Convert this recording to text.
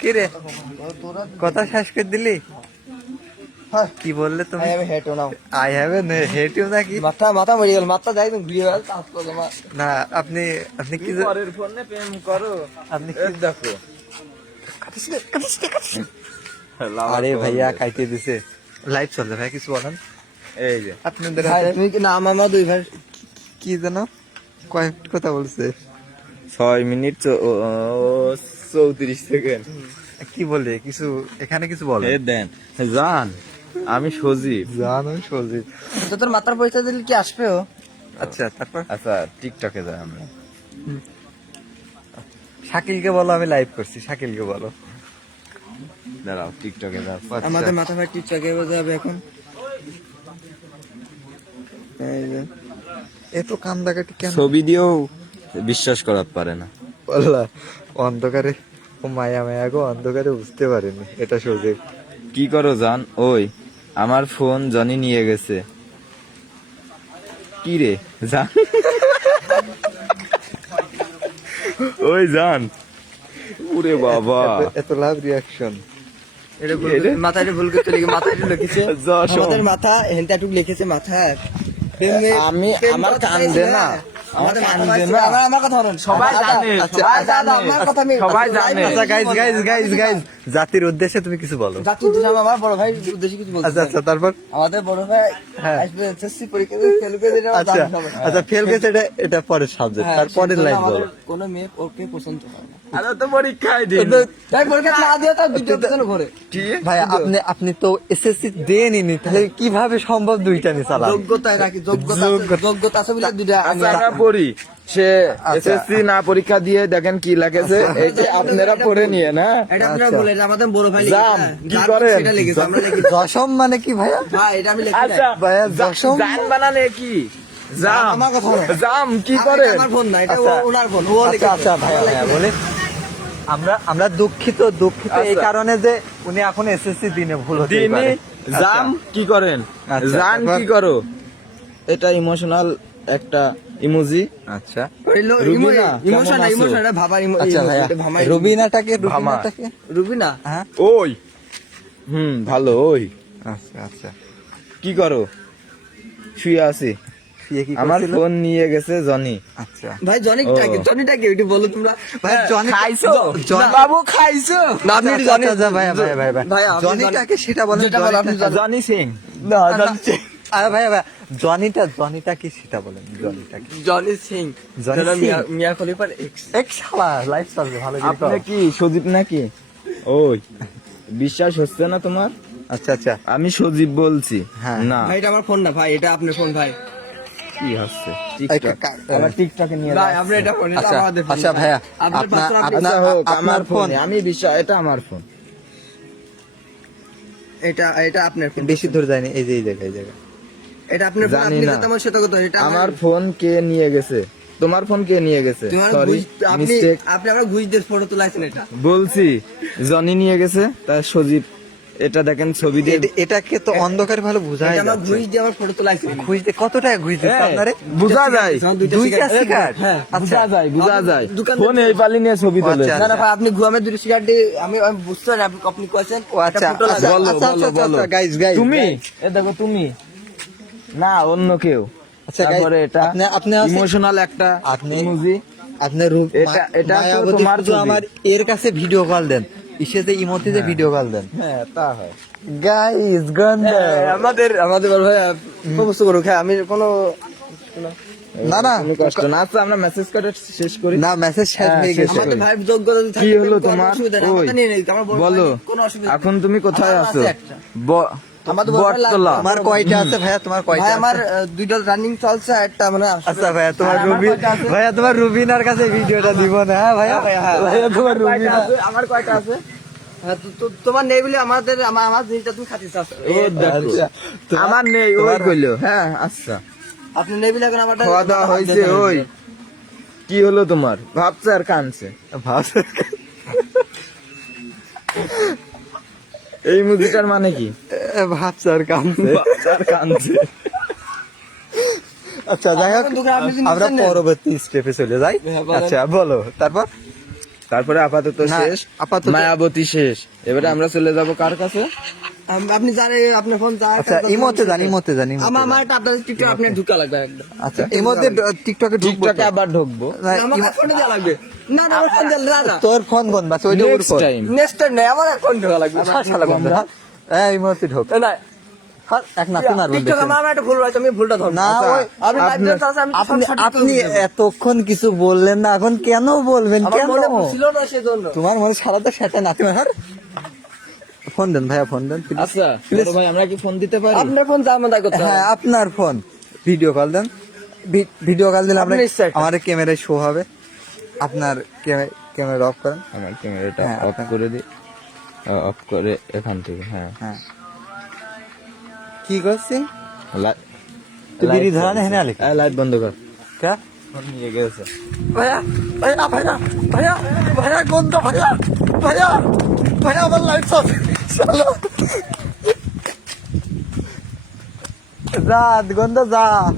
কি রে কথা শেষ করে দিলি? কি বললে তুমি? I have a hate you নাকি? মাথা মরে গেল, মাথা যাই তুমি ঘুরিয়ে গেল। না আপনি আপনি কি পরের ফোনে প্রেম করো, আপনি এই দেখো। আরে ভাইয়া খাইতে দিছে, লাইভ চলছে ভাই, কিছু বলেন। এই যে আপনাদের ভাই, তুমি কি নাম আমার দুই ভাই কি জানো কয়েক কথা বলছে? 6 মিনিট 34 সেকেন্ড। কি বলে কিছু এখানে কিছু বলে? এ দেন জান, আমি সজীব। জানো সজিব। তো তোর মাথার পরিচয় দিলে কি আসবে ও? আচ্ছা তারপর আচ্ছা টিকটকে যাই আমরা। শাকিলকে বলো আমি লাইভ করছি, শাকিলকে বলো। দাঁড়াও টিকটকে যাও। আচ্ছা। আমাদের মাথা ভাই টিকটকে যাবে এখন। এই যে এত কান্দাকাটি কেন? ছবি দিয়েও বিশ্বাস করাতে পারে না। বললা অন্ধকারে, ও মায়া মায়া গো, অন্ধকারে বুঝতে পারেনি এটা সজিব। কি করো জান? ওই আমার ফোন জনি নিয়ে গেছে। কি রে জান? ওই জান, ওরে বাবা, এত লাভ রিয়াকশন। মাথায় ভুল করতে লিখে মাথায় লিখেছে আমাদের মাথা হেনটাটুক লিখেছে মাথায়। আমি আমার কান্দে না, আমার কান্দে না, আমার কথা বলেন। সবাই জানে, সবাই জানে, আমার কথা আমি সবাই জানে। আচ্ছা গাইস জাতির উদ্দেশ্যে তুমি কিছু বলো। জাতির উদ্দেশ্যে আমার বড় ভাই উদ্দেশ্যে কিছু বলতে। আচ্ছা তারপর আমাদের বড় ভাই হ্যাঁ। আসবে এসএসসি পরীক্ষা দিয়ে ফেল করে দিলে আমরা জানি সবাই। আচ্ছা ফেল গেছে, এটা পরের সাবজেক্ট, তারপরের লাইন বলো। কোনো মেয়ে ওকে পছন্দ করে না। আরে তো পরীক্ষায় দিন, তাই পরীক্ষা না দিয়ে তো ভিডিও পিছনে ঘুরে। ভাই আপনি তো এসএসসি দেননি, তাহলে কিভাবে সম্ভব দুইটা নি চালান? যোগ্যতায় রাখি, যোগ্যতা আছে বলে দুইটা আমরা পড়ি। সে এসএসসি না পরীক্ষা দিয়ে দেখেন কি লাগেছে, এই যে আপনারা পড়ে নিয়ে না, এটা আপনারা বলেন। আমাদের বড় ভাই জাম কি করেন? এটা লিখেছে, আমরা লিখি দশম মানে কি ভাইয়া? ভাই এটা আমি লিখি। আচ্ছা ভাইয়া দশম জান বানালে কি জাম? আমার কথা বলো। জাম কি করেন? আমার ফোন না, এটা ওনার ফোন, ও লিখেছে। আচ্ছা ভাইয়া বলে আমরা দুঃখিত এই কারণে যে উনি এখন এসএসসি দিনে ভুল হতে পারে। জাম কি করেন? জান কি করো? এটা ইমোশনাল একটা ইমোজি। আচ্ছা রুবিনা ইমোশন ভাবা আচ্ছা ভাইয়া রুবিনাটাকে রুবিনা হ্যাঁ ওই ভালো ওই। আচ্ছা কি করো? শুয়ে আছি। আমার ফোন নিয়ে গেছে জনি। আচ্ছা ভাই জনিটা কি একটু বলো তোমরা। ভাই জনি খাইছো বাবু, খাইছো না? আপনি জনি ভাই জনিটাকে সেটা বলেন। জনি সিং না জনি সিং। আরে ভাই জনিটা কি সেটা বলেন। জনি সিং মিয়া খলিফার এক শালা লাইফ চলবে ভালো। আপনি কি সজীব নাকি? ওই বিশ্বাস হচ্ছে না তোমার? আচ্ছা আমি সজীব বলছি। হ্যাঁ না ভাই এটা আমার ফোন না ভাই, এটা আপনার ফোন ভাই। কি হচ্ছে আমার টিকটকে নিয়ে ভাই, আপনি এটা ফোন, এটা আমাদের ফোন। আচ্ছা ভাইয়া আমার ফোন, আমি বিশ্বাস, এটা আমার ফোন, এটা আপনার ফোন। বেশি দূর যায়নি, এই যে এই জায়গা এটা আপনার ফোন। আপনি কথা আমার সাথে কথা, এটা আমার ফোন কে নিয়ে গেছে? তোমার ফোন কে নিয়ে গেছে? সরি আপনি আমরা ঘুষ দিয়ে ফটো তোলাইছেন, এটা বলছি জনি নিয়ে গেছে। তাই সজীব এটা দেখেন ছবি দিয়ে, এটাকে তো অন্ধকারে ভালো বোঝা যায়। আমার ঘুষ দিয়ে আমার ফটো তোলাইছেন। ঘুষ দিয়ে কত টাকা ঘুষ দিচ্ছে আপনারে? বোঝা যায়, দুইটা সিগারেট। হ্যাঁ বোঝা যায়। ফোন এই পালি নিয়ে ছবি তোলে। না না ভাই, আপনি ঘুমে দুটো সিগারেট দিয়ে আমি বুঝতে পারি আপনি কইছেন। আচ্ছা বলো গাইস তুমি এ দেখো, তুমি না অন্য কেউ। আচ্ছা তারপরে এটা আপনি ইমোশনাল একটা ইমোজি। আপনার এটা তো তোমার আমার এর কাছে ভিডিও কল দেন, ইসেতে ইমোজিতে ভিডিও কল দেন। হ্যাঁ তা হয় গাইস গন্ডা আমাদের বল ভাই প্রপোজ করো। হ্যাঁ আমি কোনো না কোনো কষ্ট না। আচ্ছা আমরা মেসেজ করে শেষ করি। না মেসেজ শেষ হয়ে গেছে। আমাদের ভাই যোগ্যতা কি হলো তোমার? বলো এখন তুমি কোথায় আছো? বটতলা। তোমার কয়টা আছে ভাইয়া? তোমার কয়টা? ভাই আমার দুইটা রানিং চলছে, একটা মানে। আচ্ছা ভাইয়া তোমার রুবিনার কাছে ভিডিওটা দিব না। হ্যাঁ ভাইয়া তোমার রুবিনা আমার কয়টা আছে? তোমার নেই বলে আমাদের আমার জিনিসটা তুমি খাচ্ছিস। আমার নেই ওই কইলো। হ্যাঁ আচ্ছা আপনি নেই বলে এখন আমার খাওয়া দাওয়া হয়েছে। ওই কি হলো তোমার? ভাবছে আর কানছে। এই মুভিটার মানে কি? ভাবছে আর কানছে। আচ্ছা যাই হোক, আমার দোকান আপনি যদি আমরা নিচ্ছেন নেন। পরবর্তী স্টেপে চলে যাই। হ্যাঁ, বলেন। আচ্ছা বলো তারপর। তারপরে আপাতত না, শেষ, আপাতত- মায়াবতী শেষ। এবারে আমরা চলে যাব কার কাছে? আপনি জানেন আপনার ফোন আচ্ছা ইমোতে জানি, ইমোতে জানি, ইমোতে আমার জানি। আমার আপনার টিকটক আপনি ঢুকা লাগবে একদম। আচ্ছা এই মধ্যে টিকটকে ঢুকবো তো? টিকটকে আবার ঢুকবো। না, আমার ফোনে দেওয়া লাগবে। না না আমার ফোন দেওয়া না। তোর ফোন বন্ধ বাস, ওইটা ওর next phone. Time. Next time নেই, আমার ফোন ঢোকা লাগবে। শালা বন্ধ, হ্যাঁ এই মুহূর্তে ঢোক। না হ্যাঁ, এক নাচুন আর টিকটক আমার একটা ভুল হয়েছে, আমি ভুলটা ধরবো। না আচ্ছা, ওই আপনি লাইভ দেখতে আছেন, আমি আপনি সব সঠিক আপনি করে দেব। এতক্ষণ কিছু বললেন না, এখন কেন বলবেন? আমার কেন মনে ছিল না সেজন্য। তোমার মনে সারা তো সেটা নাচি মার। ফোন দেন ভাইয়া, ফোন দেন please। আচ্ছা বড় ভাই, আমরা কি ফোন দিতে পারি? আপনার ফোন যা মনে করতে হ্যাঁ আপনার ফোন, ভিডিও কল দেন। ভিডিও কল দিলে আপনার আপনি start আমার ক্যামেরায় শো হবে। আপনার ক্যামেরা অফ করেন। আমার ক্যামেরাটা হ্যাঁ, অফ করে দিই, অফ করে এখান থেকে। হ্যাঁ হ্যাঁ কি করছিস লা- তুই? বিড়ি লাইট ধরা জ্বলছে। নেই নালে হ্যাঁ, লাইট বন্ধ কর। কে? ফোন নিয়ে গেছে। ভাইয়া ভাইয়া ভাইয়া ভাইয়া ভাইয়া গন্ধ, ভাইয়া ভাইয়া ভাইয়া আমার লাইট অফ। চলো যা গন্ধ যা।